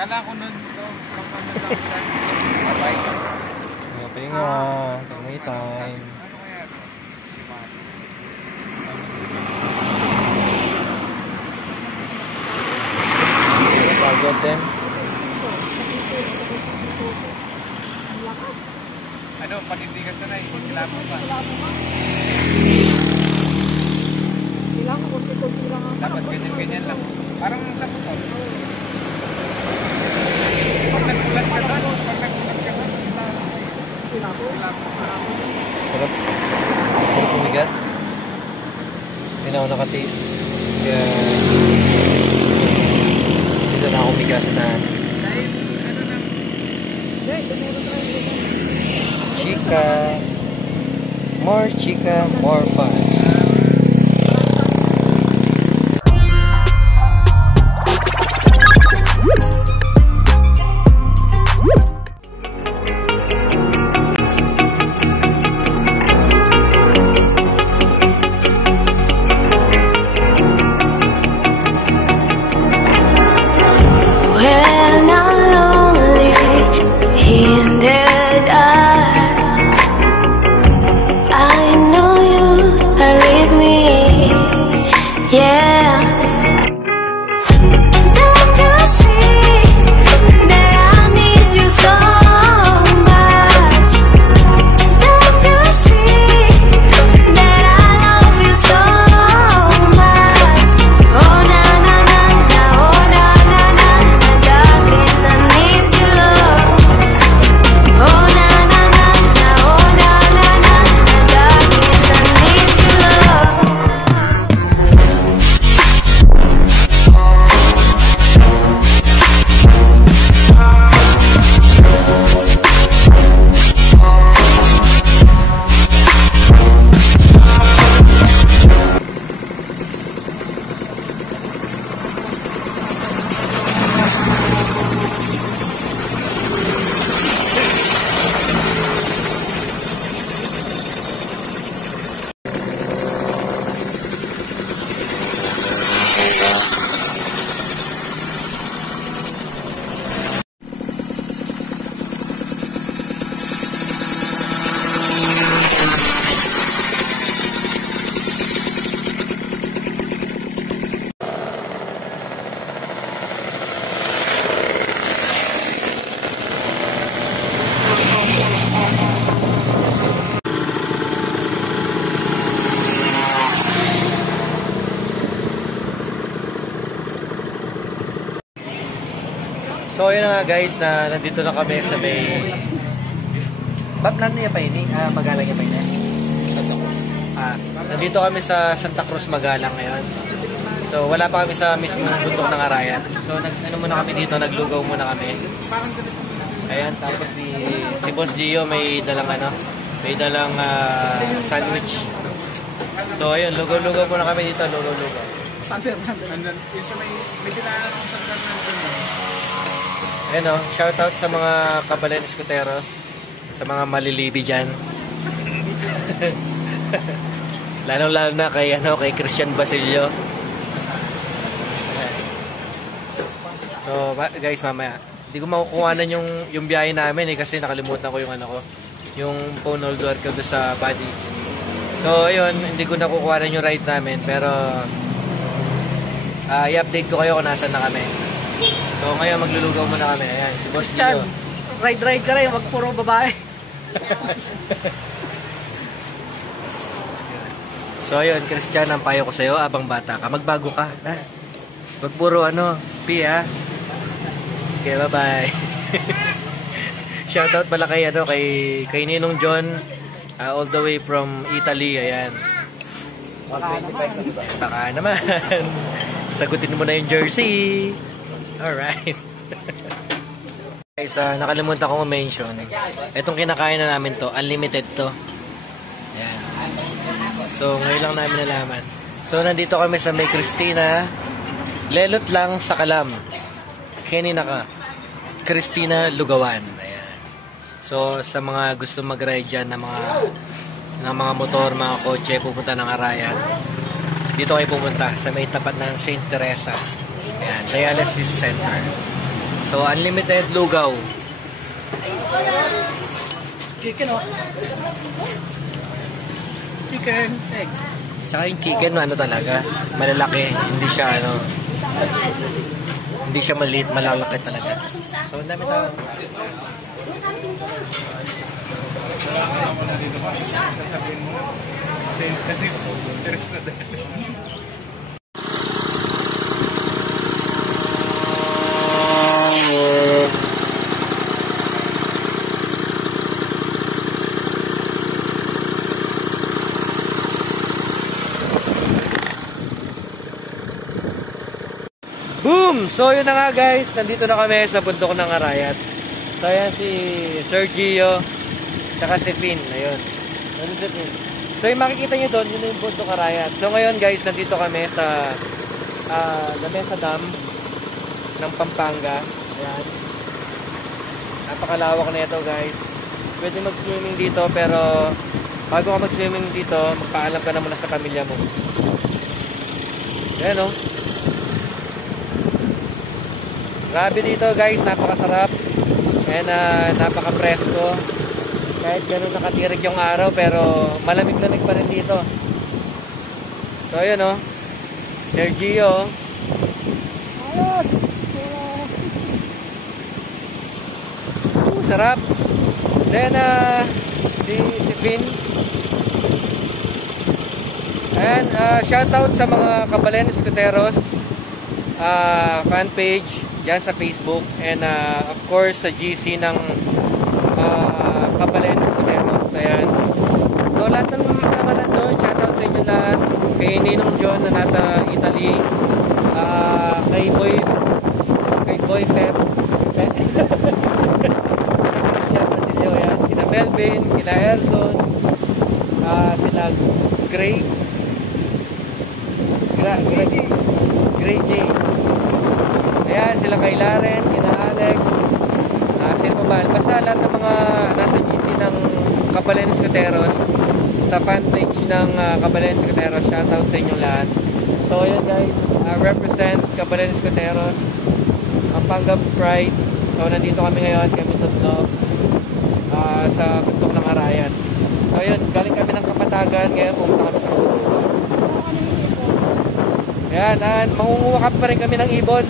Kala ko nun ito. Sabay. Pahinga. May time. Pagod din. Ano, pag hindi ka sanay, kailangan mo pa. Kailangan ko kunti-kunti lang ang Dapat ganyan-ganyan lang. Parang sa puto. Pag nagkulat ka doon, Sarap. Sarap pumigat. Hindi na ako nakatiis. Kaya dito na ako umigas na. dahil ano na, Chika. More chika, more fun. When I'm lonely in the dark, I know you are with me, yeah. Don't you see that I need you so much? Don't you see that I love you so much? Oh na na na na, oh na na na na, darling, I need your love. Oh na na na na, oh na na na na, darling, I need your love. So yun na nga guys, na nandito na kami sa may Baplan niya pa ini, Magalang niya pa ini. Nandito kami sa Santa Cruz, Magalang ngayon. So wala pa kami sa mismong bundok ng Arayan. So ano muna kami dito, naglugaw muna kami. Ayan, tapos si Boss Gio may dalang may dalang sandwich. So ayun, lugaw-lugaw muna kami dito, lugaw-lugaw. Yun sa may dinaanan ng San Fernando. Ayan o, shoutout sa mga Kabalen Escuteros, sa mga malilibi dyan. Lalo-lalo na kay, kay Christian Basilio. So guys, mamaya, hindi ko makukuhanan yung biyahe namin kasi nakalimutan ko yung yung phone holder ko doon sa body. So ayun, hindi ko nakukuhanan yung ride namin, pero i-update ko kayo kung nasan na kami. So ngayon maglulugaw muna kami. Ayan, si Boss Gio. Ride ka rin, wag puro babae. So ayun, Christian, ang payo ko sa'yo, abang bata ka, magbago ka. Wag puro P Okay, bye-bye. Shoutout pala kay, kay Ninong John, all the way from Italy. Ayan. Baka naman. Sagutin mo na yung jersey. Alright. Guys, nakalimutan ko ma-mention. Itong kinakain na namin to, unlimited to. Ayan. So, ngayon lang namin nalaman. So, nandito kami sa May Cristina. Lelot lang sa Kalam. Kanina ka. Cristina Lugawan. Ayan. So, sa mga gusto mag-ride dyan ng mga motor, mga kotse, pupunta ng Arayan. Dito kayo pumunta sa may tapat ng St. Teresa. Ayan, dialysis center. So, unlimited lugaw. Chicken, oh. Chicken, egg. Tsaka yung chicken, ano talaga, malalaki. Hindi siya, hindi siya maliit, malalaki talaga. So, ang dami tao. Sasabihin mo na. Teres na din. Boom! So yun na nga guys, nandito na kami sa bundok ng Arayat. So ayan si Sergio, saka si Finn, ayun. Ano si Finn? So yung makikita nyo doon, yun yung bundok Arayat. So ngayon guys, nandito kami sa Lamesa Dam ng Pampanga. Ayan. Napakalawak na ito guys. Pwede mag-swimming dito pero bago ka mag-swimming dito, magpaalam ka na muna sa pamilya mo. Ayan o. Grabe dito guys, napakasarap and napaka-presko. Kahit gano'n nakatirig yung araw pero malamig-lamig pa rin dito. So ayun o, Sergio. Ayun! Sarap. Then si Finn. And shoutout sa mga Kabalen Skuteros fan page dyan sa Facebook and of course sa GC ng Kabalen Skuteros. Ayan. So lahat ng mga nandun, shoutout sa inyo lahat. Kay Ninong John na nasa Italy, kay Boy Pep, yan. Kina Melvin, kina Erson, sila Gray J. Ayan, sila kay Laren, kina Alex, sila Mabal. Basta lahat ng mga nasa GC ng Kabalen Skuteros, sa fanpage ng Kabalen Skuteros, shoutout sa inyong lahat. So yun guys, represent Kabalen Skuteros, Pampanga Pride. So nandito kami ngayon, kami tatlo sa bundok ng Arayat. So yun, galing kami ng Kapatagan, ngayon pumunta kami sa bundok. Ayan, mangunguha pa rin kami ng ibon.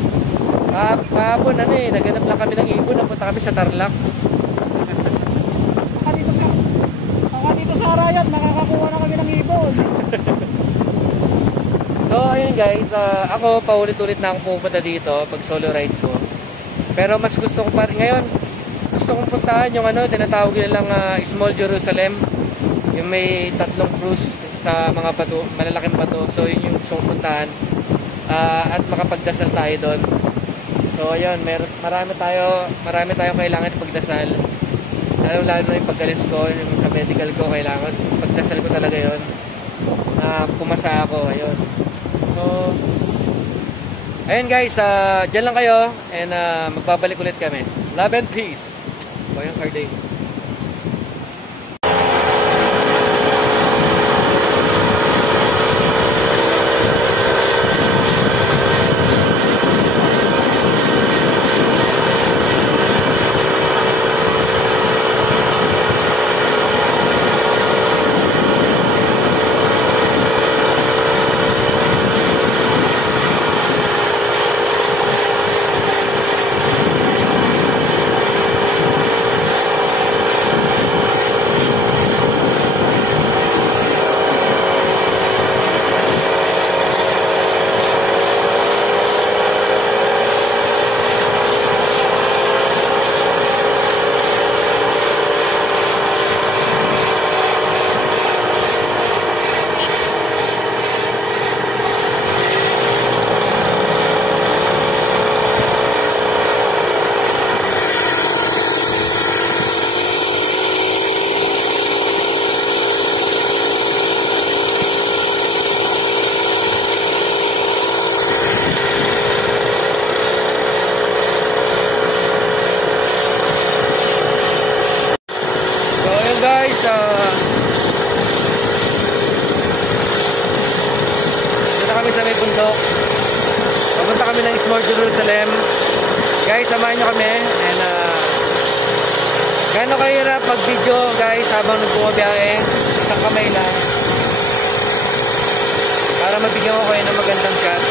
Kahapon naganap lang kami ng ibon, napunta kami sa Tarlac. Dito sa Arayat, nakakakuha na kami ng ibon. So ayun guys, ako paulit-ulit na akong pupunta dito pag solo ride ko. Pero mas gusto ko pa rin ngayon, gusto kong puntahan yung tinatawag nilang Small Jerusalem. Yung may 3 cruise sa mga bato, malalaking bato. So yun yung gusto kong puntahan. At makapagdasal tayo doon. So ayun, marami tayo kailangan ipagdasal. Lalo na yung paggalis ko, yung sa medical ko, kailangan pagdasal ko talaga yun. Pumasa ako, ayun. So ayun guys, dyan lang kayo and magbabalik ulit kami. Love and peace. So yung Carding. Sa may bundok. Papunta kami ng Small Jerusalem. Guys, samahan nyo kami. And gano'n kahirap mag-video guys habang nagbumabiyahe. Isang kamay lang. Para mabigyan ko kayo ng magandang shot.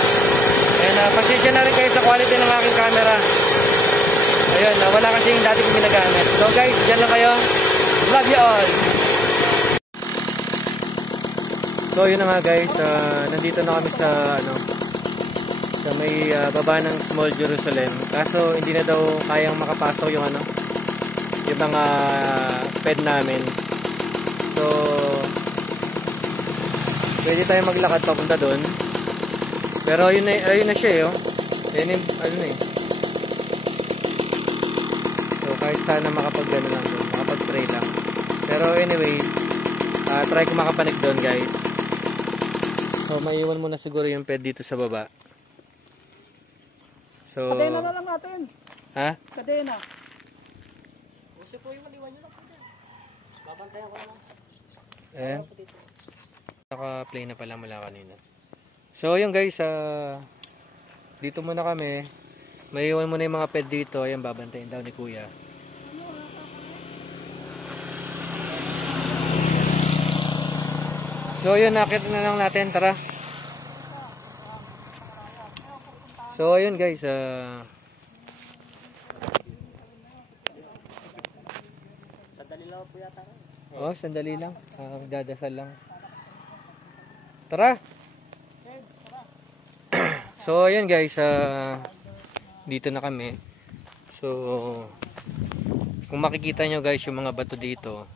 And pasensya na rin kayo sa quality ng aking camera. Ayun, wala kasi yung dati kong ginagamit. So guys, dyan lang kayo. Love you all! So yun na nga guys, nandito na kami sa sa may baba ng Small Jerusalem. Kaso hindi na daw kayang makapasok yung yung mga ped namin. So pwede tayo maglakad papunta doon. Pero ayun na siya Ayun yung So kahit sana makapag-ano lang doon, makapag-pray lang. Pero anyway, try ko makapanig doon guys. So maiwan muna siguro yung ped dito sa baba. So Kadena na lang natin. Ha? Kadena. Gusto po yung maliwan nyo lang po dyan. Babantayan ko lang. Naka-play na pala mula kanina. So yun guys, dito muna kami. Maiwan muna yung mga ped dito. Ayan, babantayin daw ni Kuya. So yun, nakita na lang natin. Tara. So ayun guys, Sandali lang po yata. oh, sandali lang. Dadasal lang. Tara. So ayun guys, dito na kami. So kung makikita nyo guys yung mga bato dito,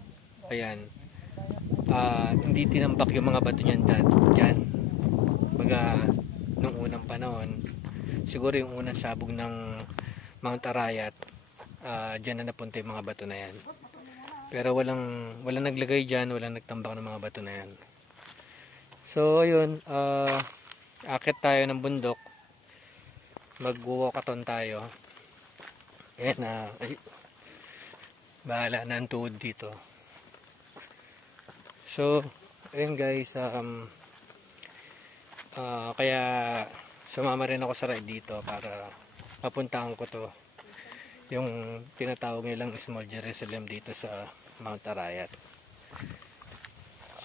ayan. Hindi tinambak yung mga bato niyan dyan. Baga nung unang panahon, siguro yung unang sabog ng Mount Arayat, dyan na napunta yung mga bato na yan. Pero walang naglagay dyan, walang nagtambak ng mga bato na yan. So ayun, akit tayo ng bundok, mag-walkathon tayo. Ayan, bahala na ang tuhod dito. So ayun guys, kaya sumama rin ako sa ride dito para mapuntahan ko to, yung tinatawag nilang Small Jerusalem dito sa Mount Arayat.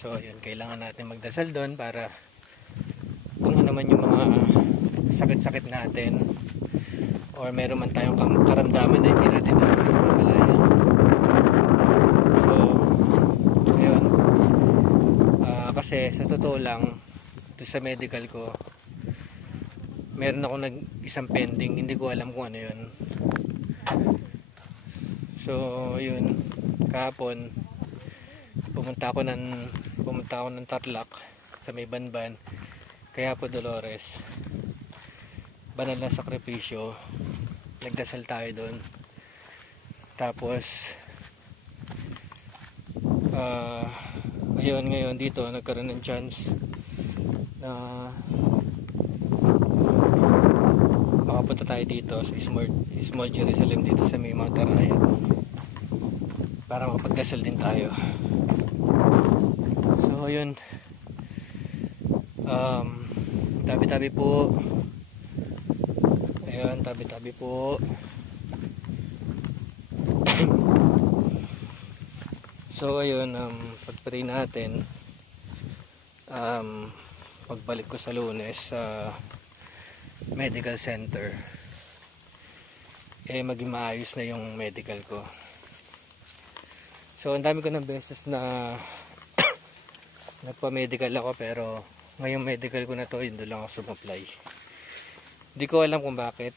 So yun, kailangan natin magdasal doon para kung ano man yung mga sakit-sakit natin or meron man tayong karamdaman na hindi natin malaya. So ayun, kasi sa totoo lang, doon sa medical ko meron ako isang pending, hindi ko alam kung ano yun. So yun, kahapon pumunta ako ng Tarlac sa may Banban, kaya po Dolores, banal na sakripisyo, nagdasal tayo doon. Tapos ayun, ngayon dito nagkaroon ng chance na makapunta tayo dito sa Small Jerusalem dito sa may Mount Arayat para makapagdasal din tayo. So yun, tabi-tabi po, ayun, tabi-tabi po. So ayun, pag-pray natin, pagbalik ko sa Lunes sa medical center, maging maayos na yung medical ko. So ang dami ko ng beses na nagpa-medical ako, pero ngayong medical ko na to, yun doon lang ako sumapply. Hindi ko alam kung bakit.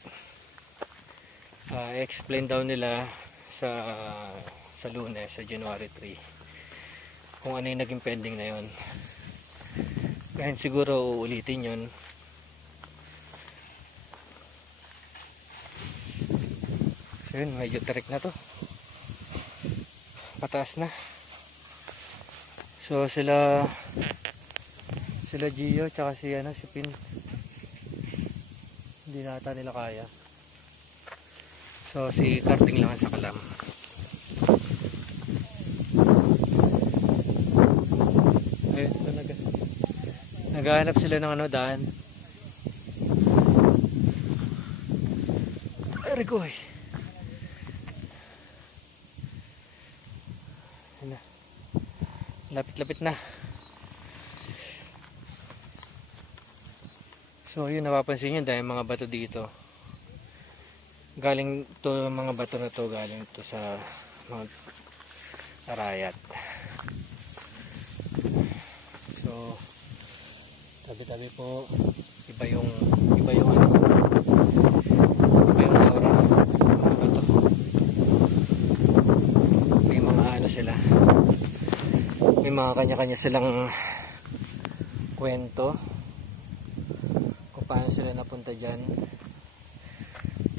Explain daw nila sa Lunes, sa January 3, kung ano yung naging pending na yun. Kaya siguro uulitin yun. So yun, medyo tarik na to, pataas na. So sila Gio tsaka si Pin, hindi nata nila kaya. So si Karting lang sa kalam. Ayun, naghahanap sila ng daan. Agoy. Ayan na. Lapit-lapit na. So yun, napapansin nyo dahil mga bato dito. Galing to, mga bato na to galing to sa mga arayat. So tabi-tabi po, iba yung ano, iba yung aura ng mga bato. May mga ano sila, may mga kanya-kanya silang kwento kung paano sila napunta dyan.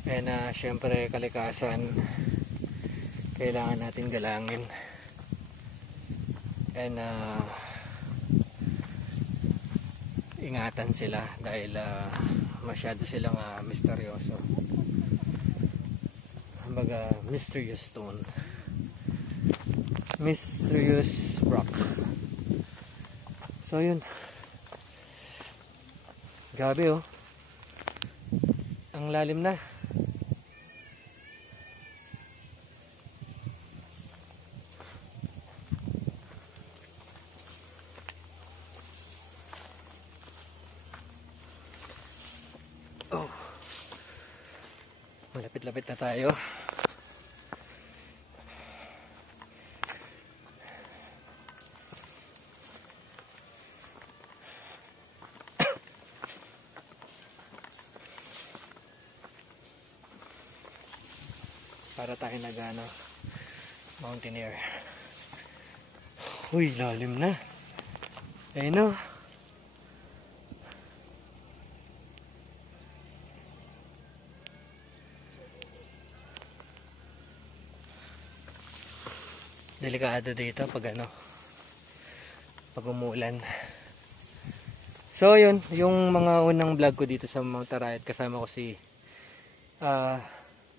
And syempre kalikasan kailangan natin galangin. And ingatan sila dahil masyado silang misteryoso. Kumbaga mysterious stone, mysterious rock. So yun, grabe oh, ang lalim na. Oh, malapit-lapit na tayo. Para tayo nag-ano, mountaineer. Uy, lalim na. Ayun o. Delikado dito pag ano, pag umulan. So yun, yung mga unang vlog ko dito sa Mount Arayat, kasama ko si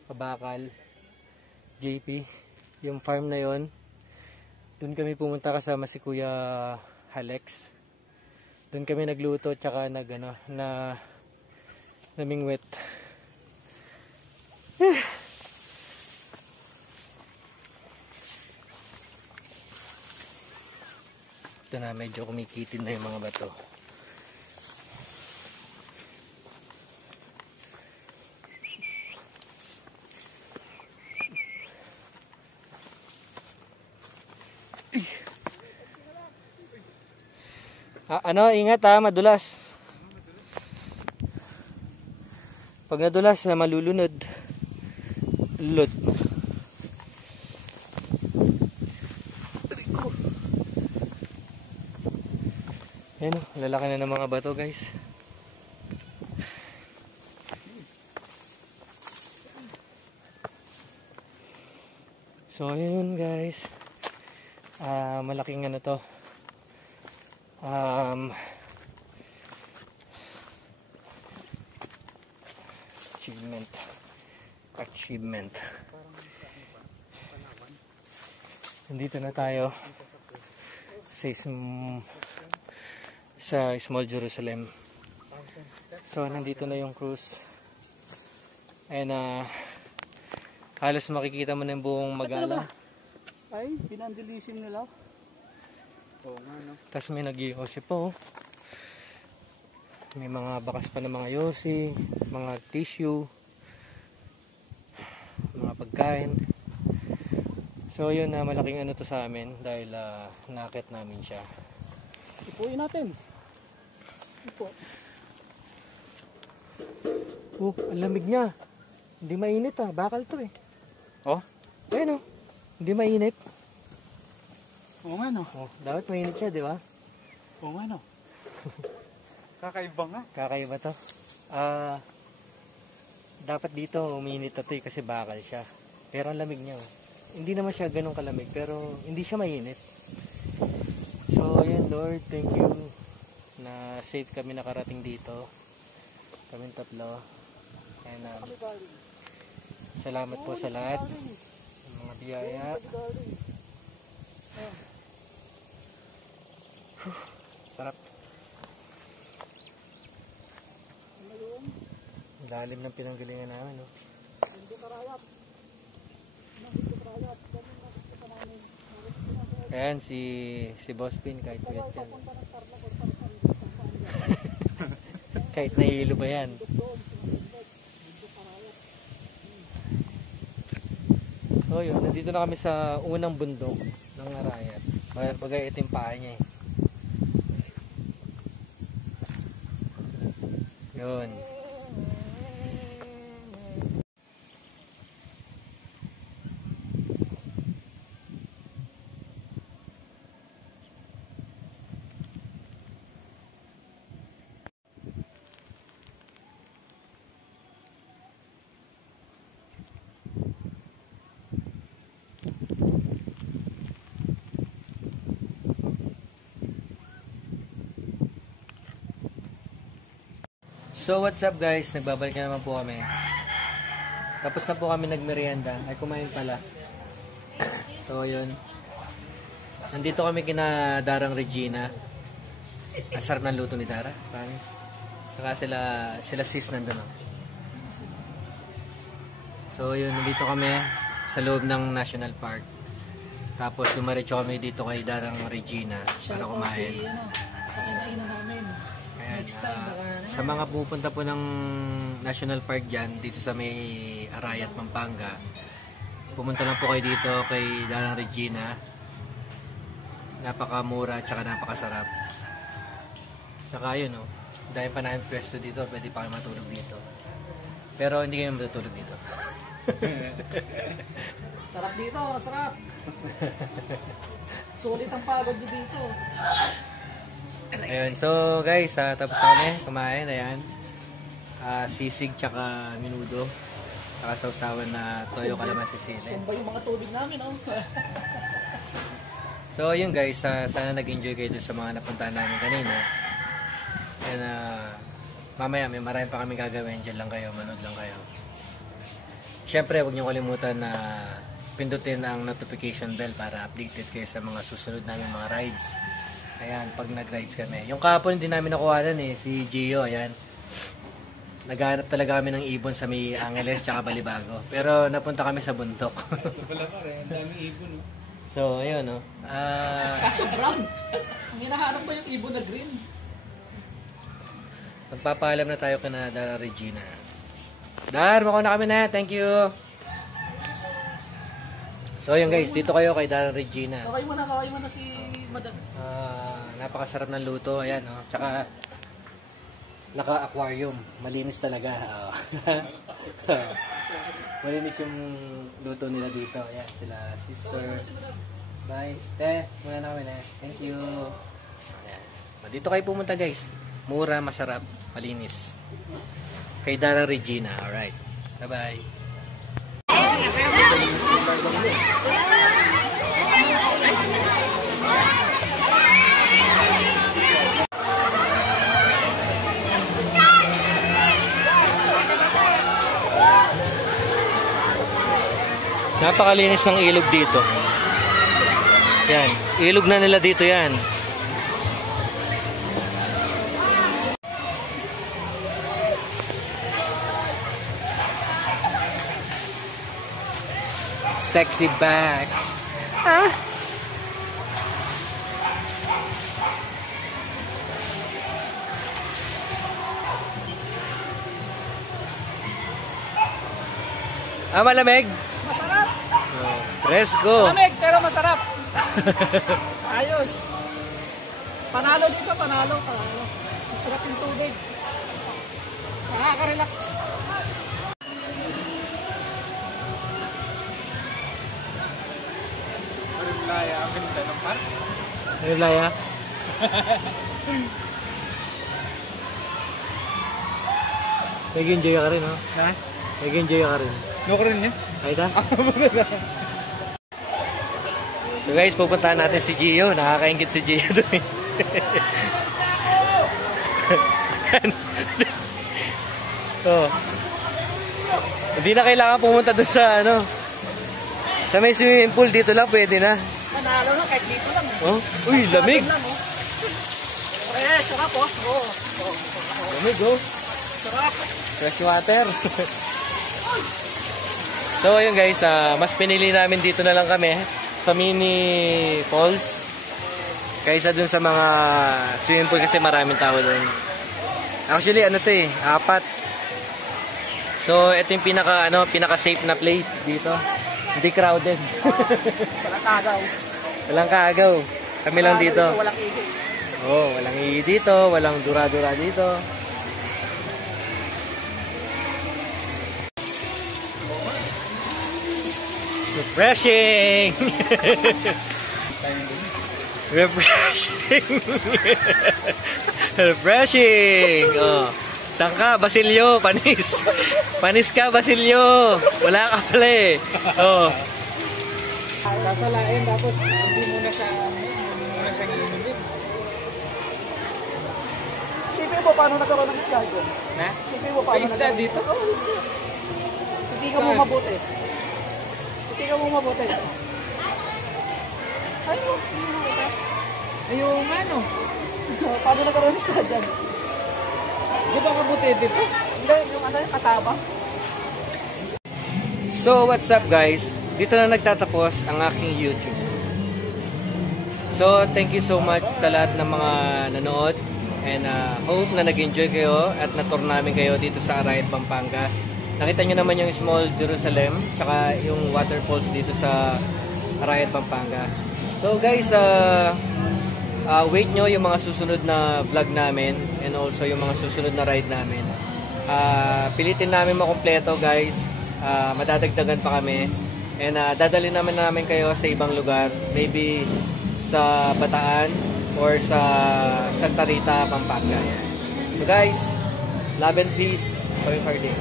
Kabakal, JP. Yung farm na yon, doon kami pumunta kasama si Kuya Alex. Doon kami nagluto tsaka namingwit. Ito na, medyo kumikitin na yung mga bato. Ingat madulas. Pag nadulas, malulunod. Lulod. Ayan, lalaki na ng mga bato guys. So ayun guys, malaking ano to, achievement. Nandito na tayo sa Small Jerusalem. So nandito na yung cruise. And halos makikita mo na yung buong Magala. Ay, pinandilisim nila. Oo nga, no? Tapos may nag-iossi po. May mga bakas pa ng mga yosi, mga tissue, mga pagkain. So yun, malaking ano to sa amin dahil nakit namin siya. Ipuin natin. Ipo. Oh, ang lamig niya. Hindi mainit bakal to eh. Oh, ayun oh. Hindi mainit. Oo nga, no? Oh, dapat mainit siya, di ba? Oo nga, no? Kakaiba nga. Kakaiba to. Dapat dito uminit to eh, kasi bakal siya. Pero ang lamig niya oh. Hindi naman siya ganun kalamig pero hindi siya mainit. So ayan Lord, thank you na safe kami nakarating dito. Kaming tatlo. And salamat po sa lahat ng mga biyaya. Sarap. Lalim ng pinanggalingan namin, no? Ayan, si Boss Pin, kahit puyat yan. Kahit nahihilo ba yan. So yun, nandito na kami sa unang bundok ng Arayat. Bagay ito yung paa niya eh. Yun. So what's up guys, nagbabalik na naman po kami. Tapos na po kami nagmerienda, ay kumain pala. So yun, nandito kami kina Darang Regina. Ang sarap ng luto ni Dara, promise. Saka sila sis nandun. So yun, nandito kami sa loob ng National Park. Tapos lumaretso kami dito kay Darang Regina para kumain. Sa kinainan namin. Next time, Sa mga pupunta po ng National Park dyan, dito sa may Arayat, Pampanga, pumunta lang po kayo dito kay Darang Regina. Napakamura at saka napakasarap. Saka yun, oh, dahil pa namin pwesto dito, pwede pa kayo matulog dito. Pero hindi kayo matutulog dito. Sarap dito, sarap. Sulit ang pagod nyo dito. Ayun, so guys, tapos na kami kumain, ayan. Sisig tsaka minudo. Tsaka sausawan na toyo kalamansi sili. Kung ba yung mga tubig namin, oh. So yun guys, sana nag-enjoy kayo dun sa mga napuntahan namin kanina. And mamaya may marami pa kami gagawin, dyan lang kayo, manood lang kayo. Siyempre, huwag niyo kalimutan na pindutin ang notification bell para updated kayo sa mga susunod namin mga rides. Ayan, pag nag-rides kami. Yung kahapon hindi namin nakuhanan eh, si Gio, ayan. Naghahanap talaga kami ng ibon sa may Angeles tsaka Balibago. Pero napunta kami sa bundok. Wala pa rin, ang daming ibon. No? So, ayun, no. Kaso brown. Ang hinahanap pa yung ibon na green. Magpapaalam na tayo kana Dara Regina. Dar, mako na kami na. Thank you. So, yun guys, dito kayo kay Dara Regina. Kaway mo na si Madam. Napakasarap ng luto, ayan, no. Tsaka naka-aquarium, malinis talaga. Malinis yung luto nila dito. Ayan, sila sister. Bye. Muna na kami na. Thank you. Ayan. Dito kayo pumunta guys. Mura, masarap, malinis. Kay Dara Regina. Alright. Bye-bye. Napakalinis ng ilog dito. Yan, ilog na nila dito yan. Sexy back. Ah. Malamig? Masarap. Fresco. Malamig pero masarap. Ayos. Panalo dito, panalo. Masarap yung tubig. Nakaka-relax. Laya, ganda ng park. Ano Laya? Nag-enjoy ka rin, no? Ha? Nag-enjoy ka rin. No ka rin niya? Ay ta? So guys, pupuntahan natin si Gio. Nakakaingit si Gio doon. Oh. Hindi na kailangan pumunta doon sa ano. Sa may swimming pool dito lang pwede na. Panalo na kahit dito lang. Oh, uy, lamig. Sarap oh. Lamig oh. Sarap. Fresh water. So ayun guys, mas pinili namin dito na lang kami sa mini falls kaysa dun sa mga swimming pool kasi maraming tao dun. Actually ano to eh, 4. So ito yung pinaka safe na place dito. Hindi crowded. Walang kagaw. Walang kaagaw. Kami lang dito. Walang igi. Oh, walang igi dito, walang dura-dura dito. Refreshing! Refreshing! Refreshing! Oh. Saan ka? Basilio, panis. Panis ka, Basilio. Wala ka pala eh. Oh. Sasalain tapos hindi muna sa inumin. Sipin mo paano nagkaroon ng isda dyan? Na? Sipin mo paano May isda dito? Hindi ka mo mabuti. Hindi ka mo mabuti. Ayun. Ayun ano? Paano nagkaroon ng isda dyan? Di ba mabuti dito? Hindi, yung ano yung kasama. So, what's up guys? Dito na nagtatapos ang aking YouTube. So, thank you so much sa lahat ng mga nanood. And hope na nag-enjoy kayo at na-tour namin kayo dito sa Arayat, Pampanga. Nakita nyo naman yung Small Jerusalem, tsaka yung waterfalls dito sa Arayat, Pampanga. So guys, wait nyo yung mga susunod na vlog namin and also yung mga susunod na ride namin. Pilitin namin makumpleto guys. Madadagdagan pa kami. And dadalhin namin kayo sa ibang lugar. Maybe sa Bataan or sa Santa Rita, Pampanga. So guys, love and peace. Koy Harding.